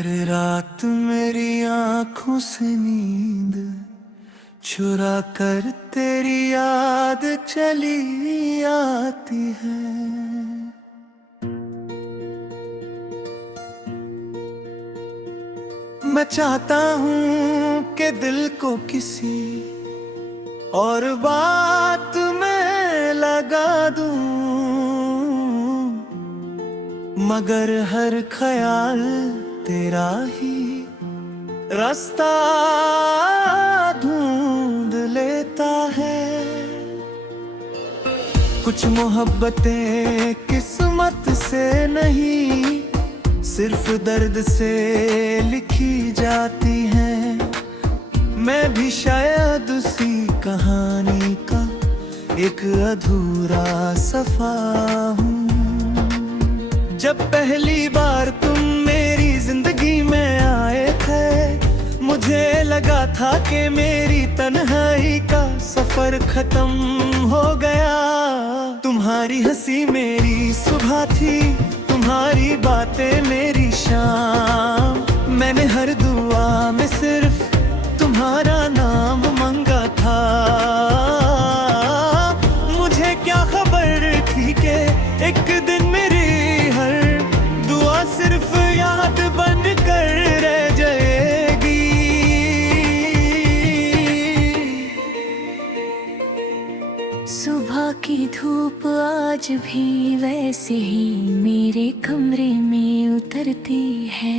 हर रात मेरी आंखों से नींद चुरा कर तेरी याद चली आती है। मैं चाहता हूँ कि दिल को किसी और बात में लगा दूं, मगर हर ख्याल तेरा ही रास्ता ढूंढ लेता है। कुछ मोहब्बतें किस्मत से नहीं, सिर्फ दर्द से लिखी जाती हैं। मैं भी शायद उसी कहानी का एक अधूरा सफा हूँ। जब पहली बार तुम मेरी जिंदगी में आए थे, मुझे लगा था कि मेरी तन्हाई का सफर खत्म हो गया। तुम्हारी हंसी मेरी सुबह थी, तुम्हारी बातें मेरी शाम। मैंने हर दुआ में सिर्फ तुम्हारा नाम मांगा था। मुझे क्या खबर थी कि एक दिन मेरी हर दुआ सिर्फ याद बन कर रह जाएगी। सुबह की धूप आज भी वैसे ही मेरे कमरे में उतरती है,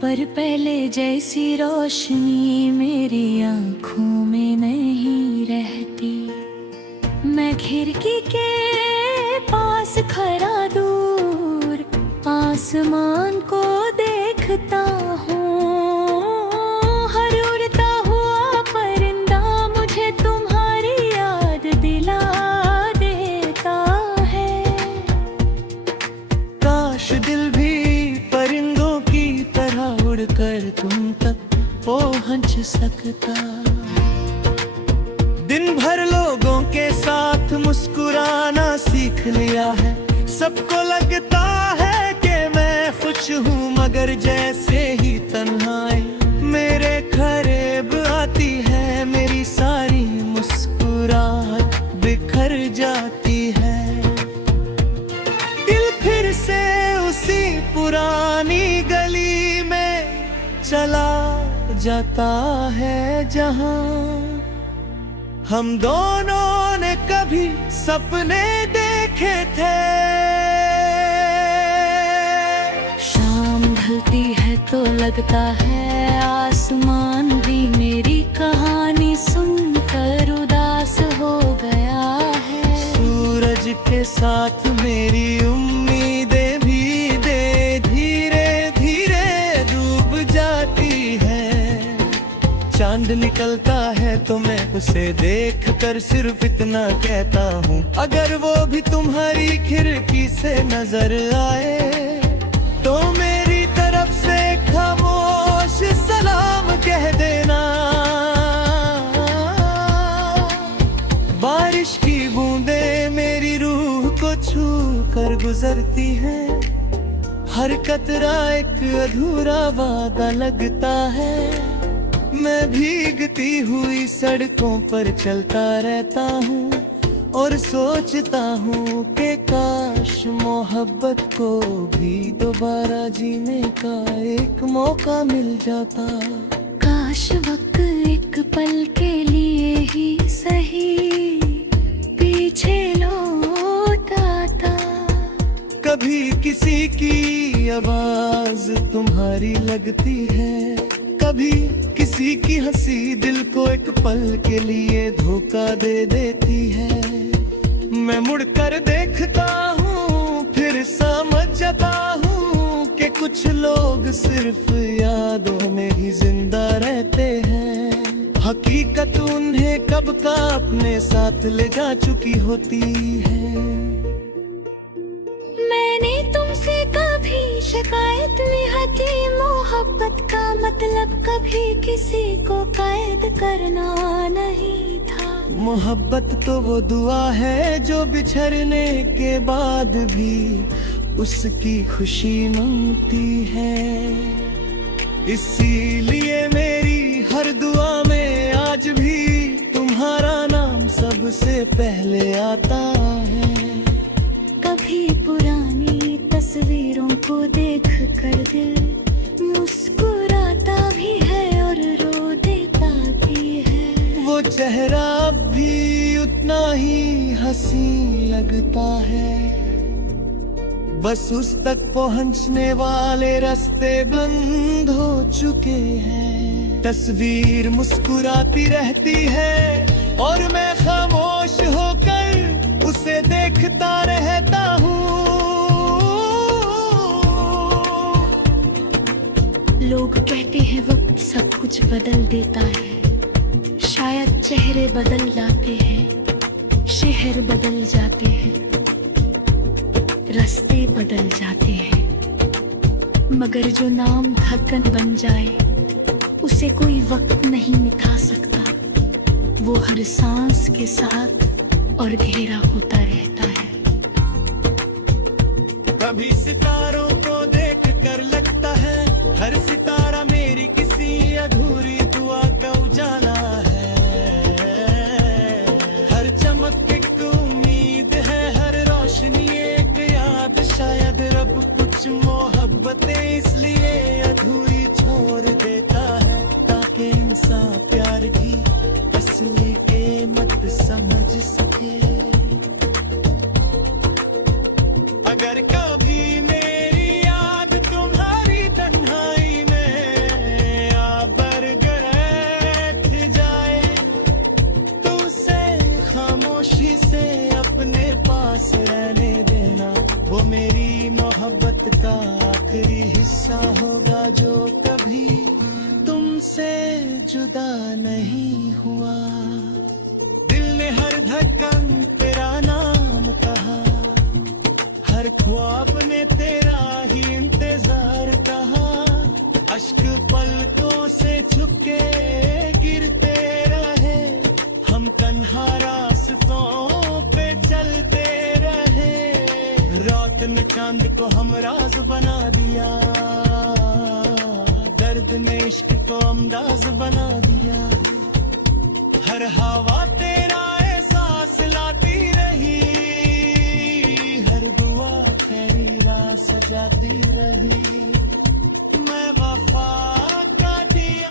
पर पहले जैसी रोशनी मेरी आंखों में नहीं रहती। मैं खिड़की के पास खड़ा दूर आसमान को देखता हूँ। हर उड़ता हुआ परिंदा मुझे तुम्हारी याद दिला देता है। काश दिल भी परिंदों की तरह उड़कर तुम तक पहुंच सकता। दिन भर लोगों के साथ मुस्कुराना सीख लिया है। सबको लगता है कि मैं खुश हूँ, मगर जैसे ही तन्हाई मेरे करीब आती है, मेरी सारी मुस्कुराहट बिखर जाती है। दिल फिर से उसी पुरानी गली में चला जाता है, जहाँ हम दोनों ने कभी सपने देखे थे। शाम ढलती है तो लगता है आसमान भी मेरी कहानी सुनकर उदास हो गया है। सूरज के साथ मेरी उम्मीदें भी धीरे धीरे डूब जाती है। चांद निकलता है तो मैं उसे देख कर सिर्फ इतना कहता हूँ, अगर वो भी तुम्हारी खिड़की से नजर आए तो मेरी तरफ से खामोश सलाम कह देना। बारिश की बूंदें मेरी रूह को छू कर गुजरती हैं। हर कतरा एक अधूरा वादा लगता है। मैं भीगती हुई सड़कों पर चलता रहता हूँ और सोचता हूँ कि काश मोहब्बत को भी दोबारा जीने का एक मौका मिल जाता। काश वक्त एक पल के लिए ही सही पीछे लौट आता। कभी किसी की आवाज तुम्हारी लगती है, कभी किसी की हंसी दिल को एक पल के लिए धोखा दे देती है। मैं मुड़कर देखता हूँ फिर समझ जाता हूँ कि कुछ लोग सिर्फ यादों में ही जिंदा रहते हैं। हकीकत उन्हें कब का अपने साथ ले जा चुकी होती है। मैंने तुमसे कभी शिकायत नहीं की, मोहब्बत का मतलब कभी किसी को कैद करना नहीं था। मोहब्बत तो वो दुआ है जो बिछड़ने के बाद भी उसकी खुशी मांगती है। इसीलिए मेरी हर दुआ में आज भी तुम्हारा नाम सबसे पहले आता है। कभी पुरानी तस्वीरों को देख कर दिल मुस्कुराता भी है और रो देता भी है। वो चेहरा अब भी उतना ही हंसी लगता है। बस उस तक पहुंचने वाले रास्ते बंद हो चुके हैं। तस्वीर मुस्कुराती रहती है और मैं खामोश होकर उसे देखता रहता हूँ। लोग कहते हैं वक्त सब कुछ बदल देता है। शायद चेहरे बदल जाते हैं, शहर बदल जाते हैं, रास्ते बदल जाते हैं, मगर जो नाम धड़कन बन जाए उसे कोई वक्त नहीं मिटा सकता। वो हर सांस के साथ और गहरा होता रहता है। कभी सितारों को देख कर लगता है हर सितारा मेरी किसी अधूरी दुआ का उजाला है। हर चमक एक उम्मीद है, हर रोशनी एक याद। शायद रब कुछ मोहब्बतें इसलिए अधूरी छोड़ देता है, ताकि इंसान प्यार की असली कीमत समझ सके। अगर कभी मेरी याद तुम्हारी तन्हाई में आबर बैठ जाए तो उसे खामोशी से अपने पास रहने देना। वो मेरी मोहब्बत का आखिरी हिस्सा होगा जो कभी तुमसे जुदा नहीं हुआ। दिल ने हर धड़कन तेरा नाम कहा, हर ख्वाब ने तेरा ही इंतजार कहा। अश्क पलकों से छुपके गिरते रहे, हम तन्हा रास्तों पे चलते रहे। रात ने चांद को हम राज बना दिया, दर्द ने इश्क को अंदाज बना दिया। हर हवा तेरा एहसास लाती रही, हर दुआ तेरी राह सजाती रही। मैं वफा का दिया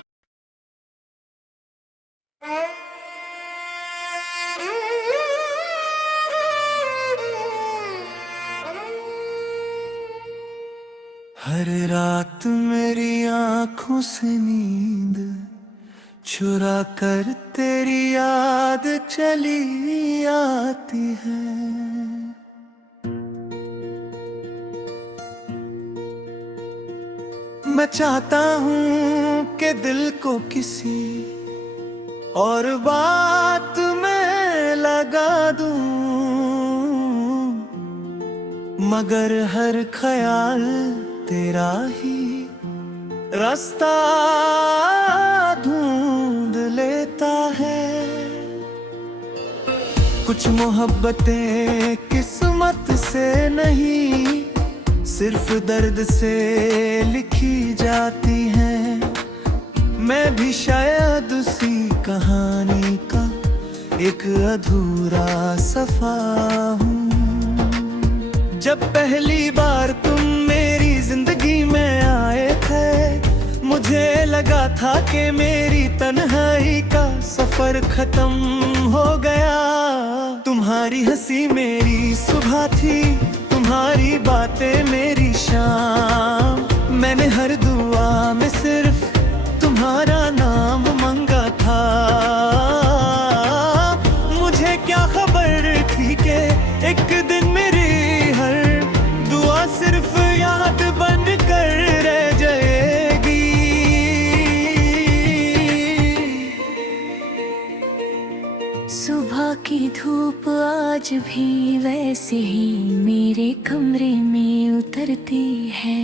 हर रात मेरी आंखों से नींद चुरा कर तेरी याद चली आती है। मैं चाहता हूँ कि दिल को किसी और बात में लगा दूं, मगर हर ख्याल तेरा ही रास्ता ढूंढ लेता है। कुछ मोहब्बतें किस्मत से नहीं, सिर्फ दर्द से लिखी जाती हैं। मैं भी शायद उसी कहानी का एक अधूरा सफा हूँ। जब पहली बार तुम मेरी जिंदगी में आए थे, मुझे लगा था कि मेरी तन्हाई का सफर खत्म हो गया। तुम्हारी हंसी मेरी सुबह थी, तुम्हारी बातें मेरी शाम। मैंने हर दुआ में सिर्फ तुम्हारा नाम मांगा था। मुझे क्या खबर थी कि एक दिन मेरी हर दुआ सिर्फ याद बन कर रह जाएगी। सुबह की धूप आज भी वैसे ही मेरे कमरे में उतरती है,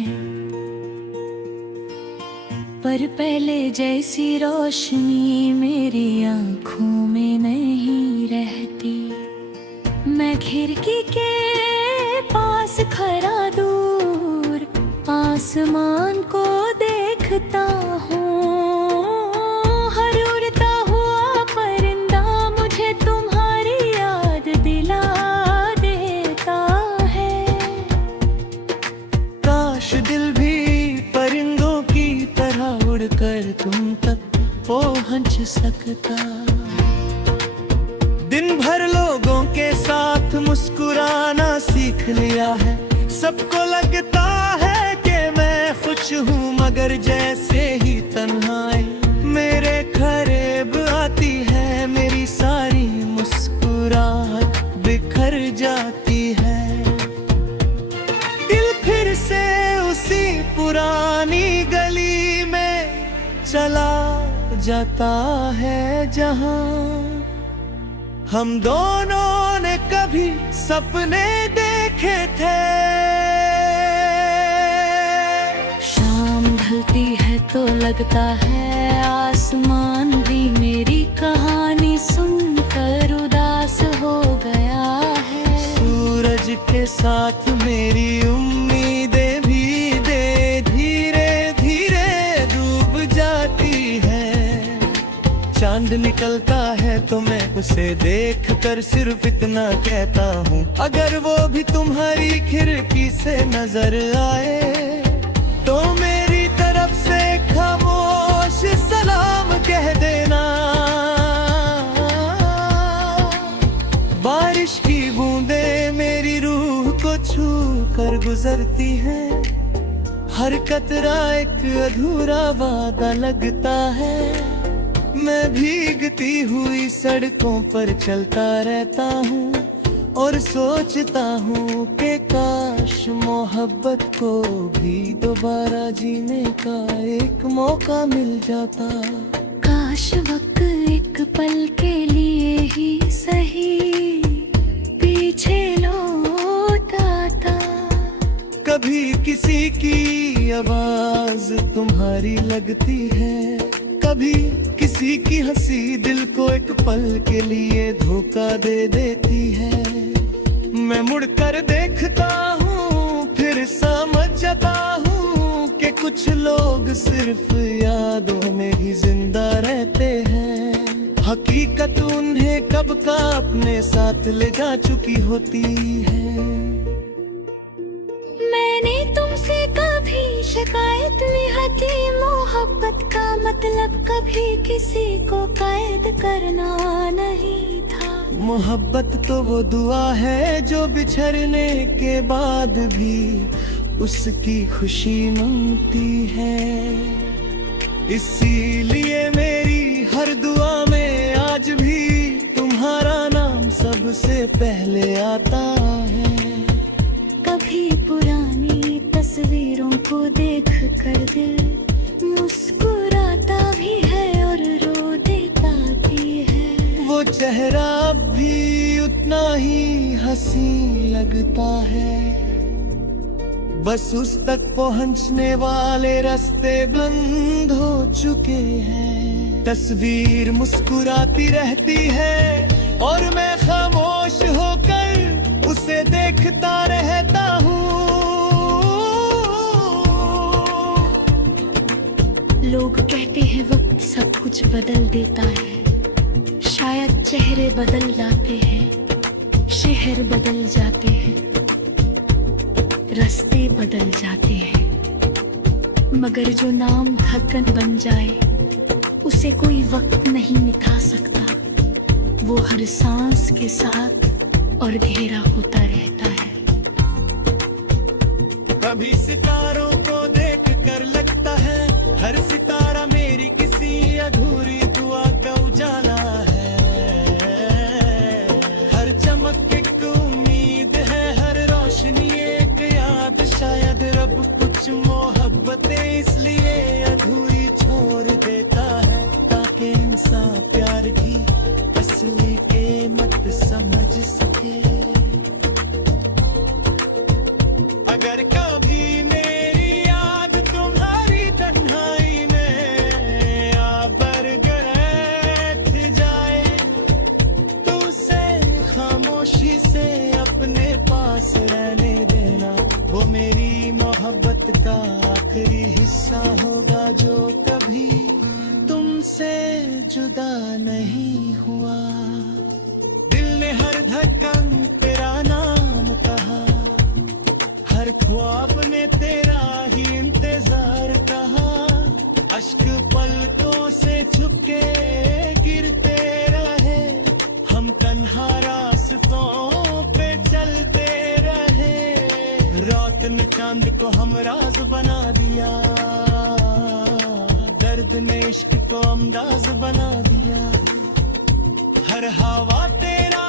पर पहले जैसी रोशनी मेरी आंखों में नहीं रहती। मैं खिड़की के पास खड़ा दूं, आसमान को देखता हूँ, हर उड़ता हुआ परिंदा मुझे तुम्हारी याद दिला देता है। काश दिल भी परिंदों की तरह उड़कर तुम तक पहुंच सकता। दिन भर लोगों के साथ मुस्कुराना सीख लिया है, सबको लगता है कि मैं खुश हूँ, मगर जैसे ही तन्हाई मेरे करीब आती है, मेरी सारी मुस्कुराहट बिखर जाती है। दिल फिर से उसी पुरानी गली में चला जाता है, जहाँ हम दोनों ने कभी सपने देखे थे। शाम ढलती है तो लगता है आसमान भी मेरी कहानी सुनकर उदास हो गया है। सूरज के साथ मेरी उम्मीदें भी धीरे धीरे डूब जाती है। चांद निकलता है तो मैं उसे देखकर सिर्फ इतना कहता हूँ, अगर वो भी तुम्हारी खिड़की से नजर आए तो मेरी तरफ से खामोश सलाम कह देना। बारिश की बूंदें मेरी रूह को छू कर गुजरती हैं, हर कतरा एक अधूरा वादा लगता है। मैं भीगती हुई सड़कों पर चलता रहता हूँ और सोचता हूँ कि काश मोहब्बत को भी दोबारा जीने का एक मौका मिल जाता। काश वक्त एक पल के लिए ही सही पीछे लौट आता। कभी किसी की आवाज तुम्हारी लगती है, कभी किसी की हंसी दिल को एक पल के लिए धोखा दे देती है। मैं मुड़कर देखता हूँ फिर समझ जाता हूँ कि कुछ लोग सिर्फ यादों में ही जिंदा रहते हैं, हकीकत उन्हें कब का अपने साथ ले जा चुकी होती है। मैंने तुमसे कभी शिकायत नहीं की, मोहब्बत का मतलब कभी किसी को कैद करना नहीं था। मोहब्बत तो वो दुआ है जो बिछड़ने के बाद भी उसकी खुशी मांगती है। इसीलिए मेरी हर दुआ में आज भी तुम्हारा नाम सबसे पहले आता है। कभी पुरानी तस्वीरों को देख कर दिल मुस्कुराता भी है और रो देता भी है। वो चेहरा अब भी उतना ही हंसी लगता है, बस उस तक पहुंचने वाले रास्ते बंद हो चुके हैं। तस्वीर मुस्कुराती रहती है और मैं खामोश होकर उसे देखता रहता हूँ। लोग कहते हैं वक्त सब कुछ बदल देता है, शायद चेहरे बदल जाते हैं, शहर बदल जाते हैं, रास्ते बदल जाते हैं, मगर जो नाम धड़कन बन जाए उसे कोई वक्त नहीं मिटा सकता। वो हर सांस के साथ और गहरा होता रहता है। कभी सितारों को देख कर लगता है हर सितारा मेरी किसी अधूरी दुआ का उजाला है। हर चमक एक उम्मीद है, हर रोशनी एक याद, शायद रब कुछ मोहब्बतें इसलिए अधूरी छोड़ देता है, ताकि इंसान प्यार की असली कीमत समझ सके। अगर कभी मेरी तुमसे जुदा नहीं हुआ। दिल ने हर धड़कन तेरा नाम कहा, हर ख्वाब ने तेरा ही इंतजार कहा। अश्क पलकों से छुपके गिरते रहे, हम तन्हा रास्तों पे चलते रहे। रात ने चांद को हम राज बना दिया, दर्द ने इश्क को अंदाज बना दिया। हर हवा तेरा